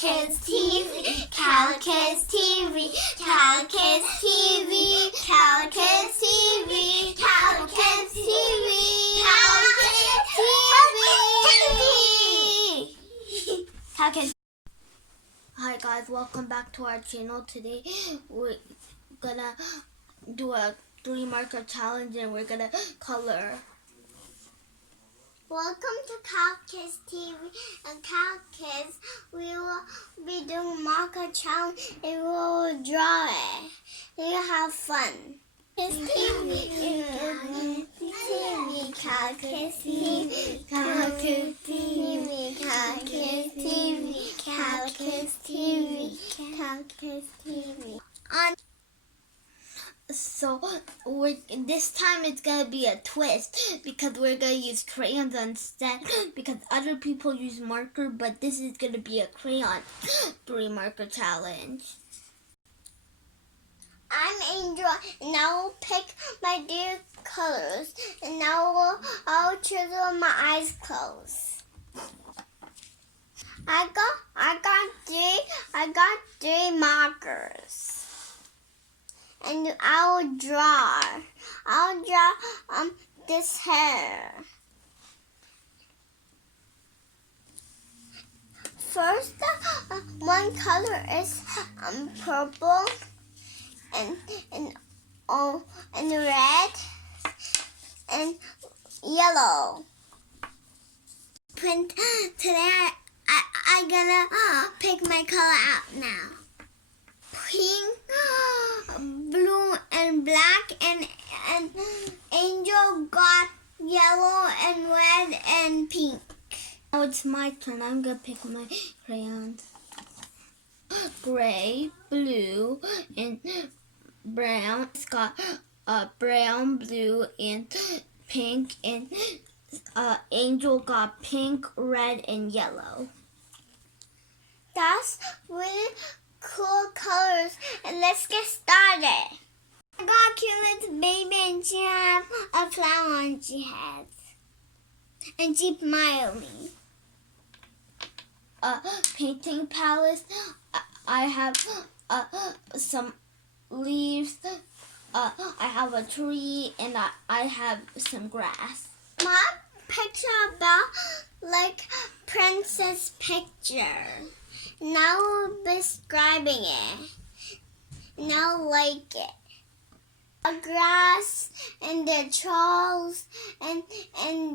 CalKids TV, CalKids TV, CalKids TV, CalKids TV, CalKids TV, CalKids TV. CalKids. Hi guys, welcome back to our channel. Today we're gonna do a 3-marker challenge and we're gonna color. Welcome to CalKids TV and CalKids. We will be doing marker challenge and we will draw it. We will have fun. CalKids TV, CalKids TV, CalKids TV, CalKids TV, CalKids TV, CalKids TV. So this time it's gonna be a twist because we're gonna use crayons instead because other people use marker, but this is gonna be a crayon 3-marker challenge. I'm Angel and I will pick my dear colors and I'll choose with my eyes closed. I got three markers. And I'll draw this hair. First, one color is purple and red and yellow. Today I'm gonna pick my color out now. Pink, blue, and black, and Angel got yellow and red and pink. Now it's my turn. I'm gonna pick my crayons. Gray, blue, and brown. It's got brown, blue, and pink, and Angel got pink, red, and yellow. That's really cool colors, and let's get started. I got Cutlet's baby and she has a flower on she has. And she smiling. Painting palette. I have some leaves. I have a tree and I have some grass. My picture about like princess picture. Now we're describing it. Now like it. A grass and the trolls and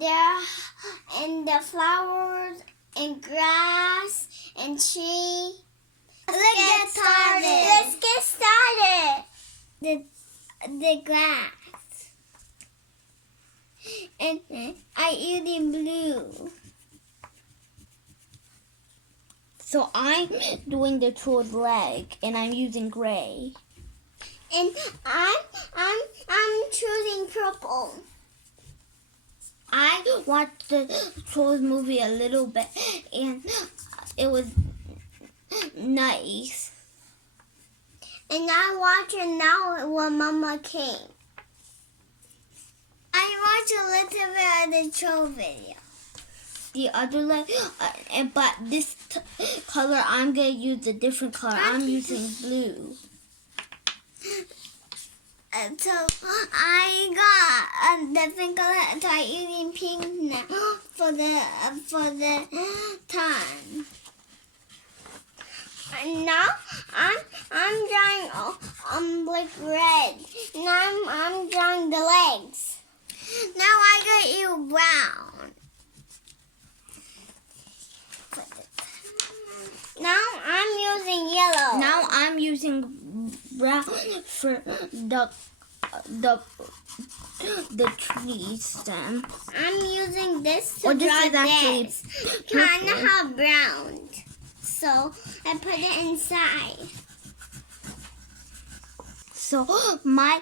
the flowers and grass and tree. Let's get started. Let's get started. The grass. And I using blue. So I'm doing the troll's leg, and I'm using gray. And I'm choosing purple. I watched the Trolls movie a little bit, and it was nice. And I watch it now when Mama came. I watched a little bit of the Troll video. The other leg, but this color, I'm going to use a different color. I'm using blue. So I got a different color, so I'm using pink now for the time. And now I'm drawing like red. Now I'm drawing the legs. Now I got you brown. Now I'm using yellow. Now I'm using brown for the tree stem. I'm using this to draw this. Kind of have brown. So I put it inside. So my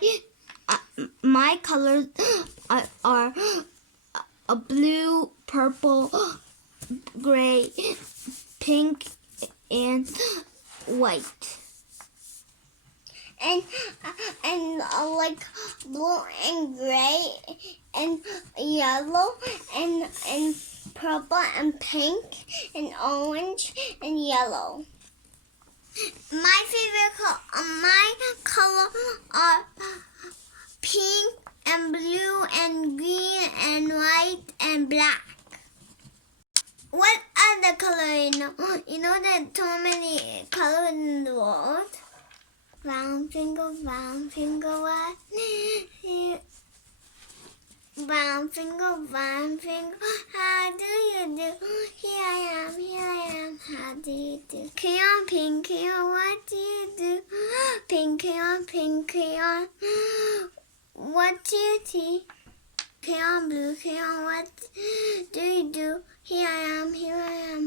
colors are a blue, purple, gray, pink, and white. And like blue and gray and yellow and purple and pink and orange and yellow. My favorite color are pink and blue and green and white and black. What other color you know? You know there's so many colors in the world. Round finger, what? Round finger, how do you do? Here I am, how do you do? Crayon, pink crayon, what do you do? Pink crayon, what do you see? Crayon, blue crayon, what do you do? Here I am,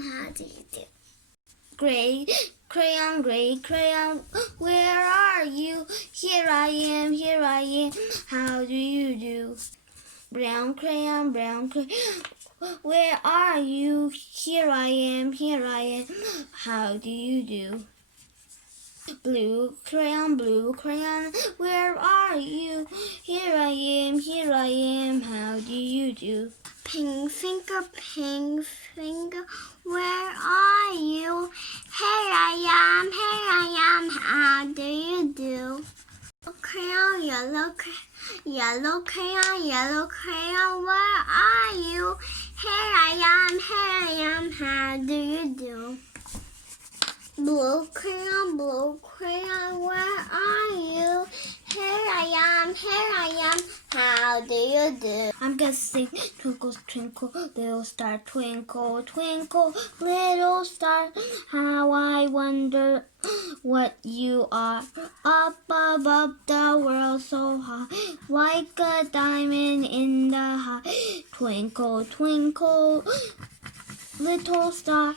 how do you do? Gray crayon, where are you? Here I am, how do you do? Brown crayon, where are you? Here I am, how do you do? Blue crayon, where are you? Here I am, how do you do? Pink finger, where are you? Here I am, how do you do? Crayon, yellow crayon, where are you? Here I am, how do you do? Blue crayon, where are you? Here I am, how do you do? I'm gonna sing Twinkle, twinkle, little star, twinkle, twinkle, little star, how I wonder what you are. Up above the world so high, like a diamond in the high. Twinkle, twinkle, little star,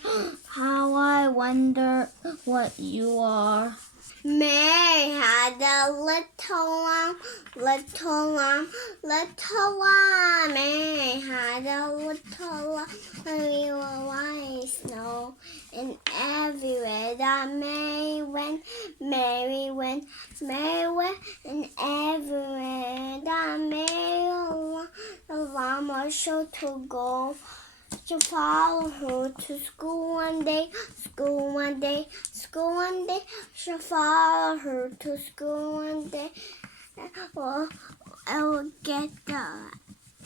how I wonder what you are. Mary had a little lamb. Mary had a little lamb. We were white snow, and everywhere that Mary went, and everywhere that Mary went, the lamb was sure to go. To follow her to school one day. She'll follow her to school one day. Well, I will get the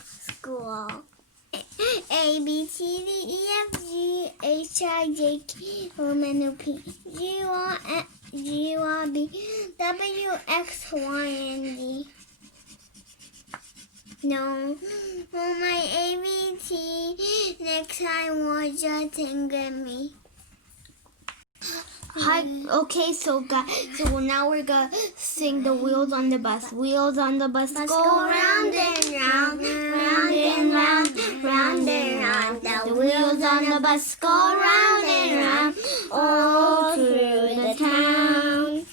school. A, B, C, D, E, F, G, H, I, J, K, L, M, N, O, P, Q, R, S, G, R, B, W, X, Y, and Z. No, for my ABC, next time will just anger me. Hi, okay, so now we're gonna sing the Wheels on the Bus. Wheels on the bus go round and round, round and round, round and round. The wheels on the bus go round and round, all through the town.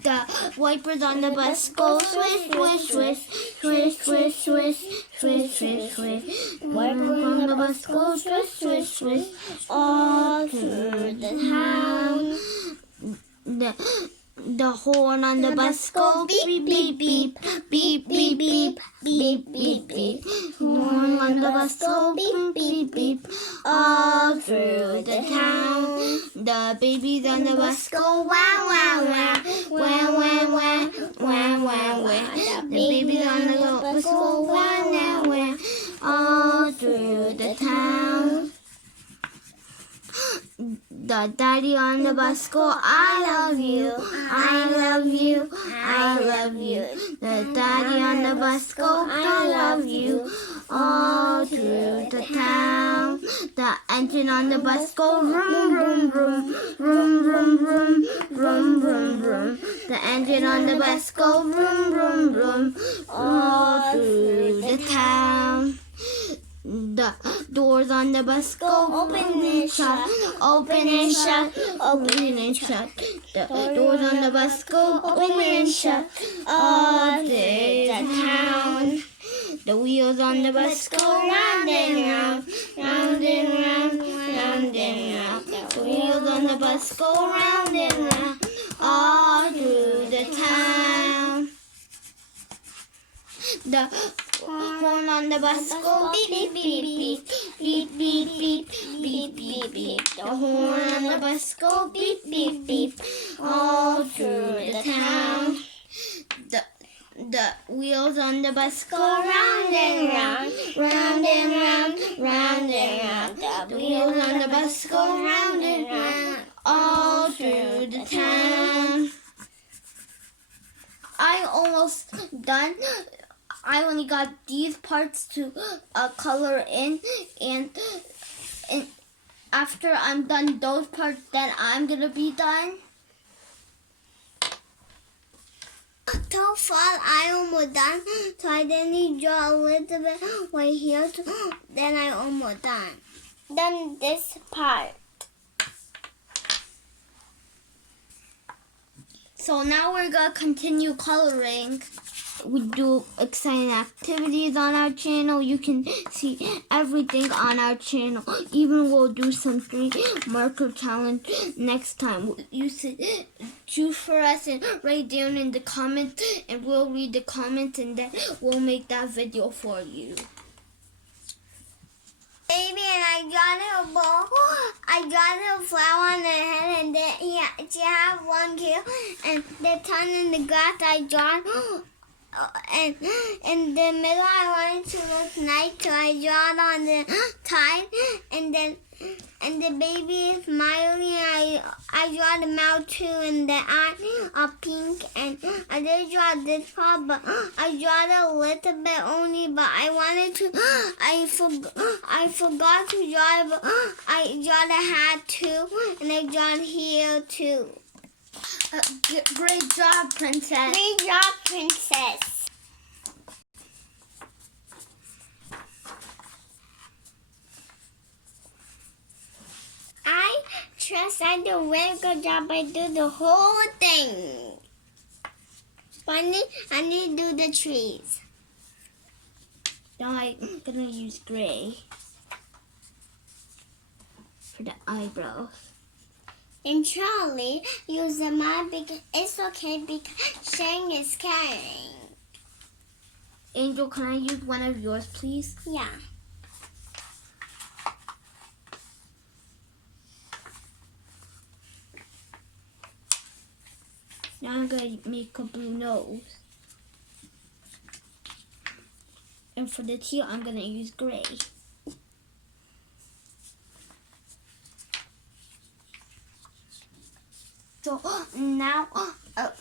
The wipers on the bus go swish, swish, swish, swish, swish, swish, swish, swish, swish. Wipers on the bus go swish, swish, swish, all through the town. The horn on the bus go beep, beep, beep, beep, beep, beep, beep, beep, beep. Horn on the bus go beep, beep, beep, all through the town. The babies on the bus go wow, wow, wow, wow, wow, wow, wow, wow, wow. The babies on the bus go wow, wow, wow, all through the town. The daddy on the bus go, I love you, I love you, I love you. The daddy on the bus go, I love you, all through the town. The engine on the bus go, vroom, vroom, vroom, vroom, vroom, vroom, vroom, vroom, vroom. The engine on the bus go, vroom, vroom, vroom, all through the town. The doors on the bus go open and shut, open and shut, open and shut. The doors on the bus go open and shut, all through the town. The wheels on the bus go round and round, round and round, round and round. The wheels on the bus go round and round, all through the town. The horn on the bus go beep, beep, beep, beep, beep, beep, beep, beep, beep. The horn on the bus go beep, beep, beep, all through the town. The wheels on the bus go round and round, round and round, round and round. The wheels on the bus go round and round, all through the town. I almost done. I only got these parts to color in, and after I'm done those parts, then I'm gonna be done. So far, I almost done. So I didn't draw a little bit right here. Then I almost done. Then this part. So now we're gonna continue coloring. We do exciting activities on our channel. You can see everything on our channel. Even we'll do some 3 marker challenge next time. You should choose for us and write down in the comments, and we'll read the comments, and then we'll make that video for you. Baby, and I got her bowl. I got her flower on her head, and then she had one kill, and the ton in the grass I drawn. And in the middle, I wanted to look nice, so I drawn on the side, and the baby is smiling. I draw the mouth too, and the eye are pink. And I did draw this part, but I draw it a little bit only. But I wanted to. I forgot to draw it, but I draw the hat too, and I drawn here too. Great job, Princess. Great job, Princess. I trust I do a very good job. I do the whole thing. Finally, I need to do the trees. Now I'm gonna use gray for the eyebrows. And Charlie used mine because it's okay because sharing is caring. Angel, can I use one of yours, please? Yeah. Now I'm going to make a blue nose. And for the teal, I'm going to use gray. So now,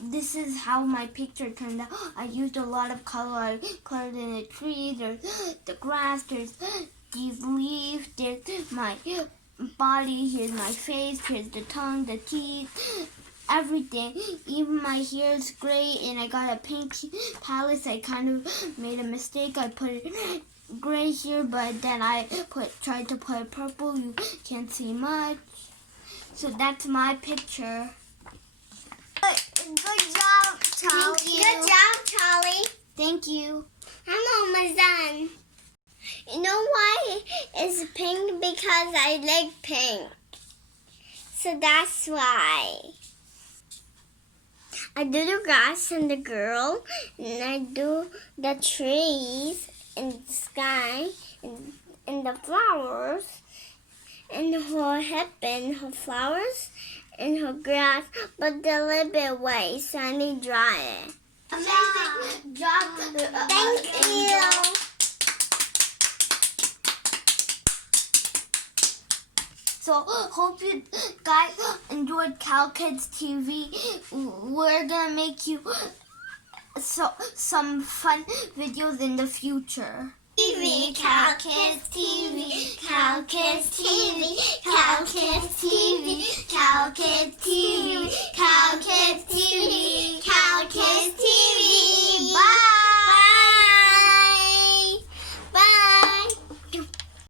this is how my picture turned out. I used a lot of color. I colored in the trees, there's the grass, there's these leaves, there's my body, here's my face, here's the tongue, the teeth, everything. Even my hair is gray, and I got a pink palette. I kind of made a mistake. I put it gray here, but then I tried to put purple. You can't see much. So that's my picture. Good job, Charlie. Thank you. Good job, Charlie. Thank you. I'm almost done. You know why it's pink? Because I like pink. So that's why. I do the grass and the girl, and I do the trees and the sky and the flowers and her hip and her flowers and her grass, but a little bit white, so I need to dry it. Amazing job. Thank you. So, hope you guys enjoyed Cal Kids TV. We're gonna make you some fun videos in the future. TV, Cal Kids TV, Cal Kids TV, Cal Kids TV, Cal Kids TV,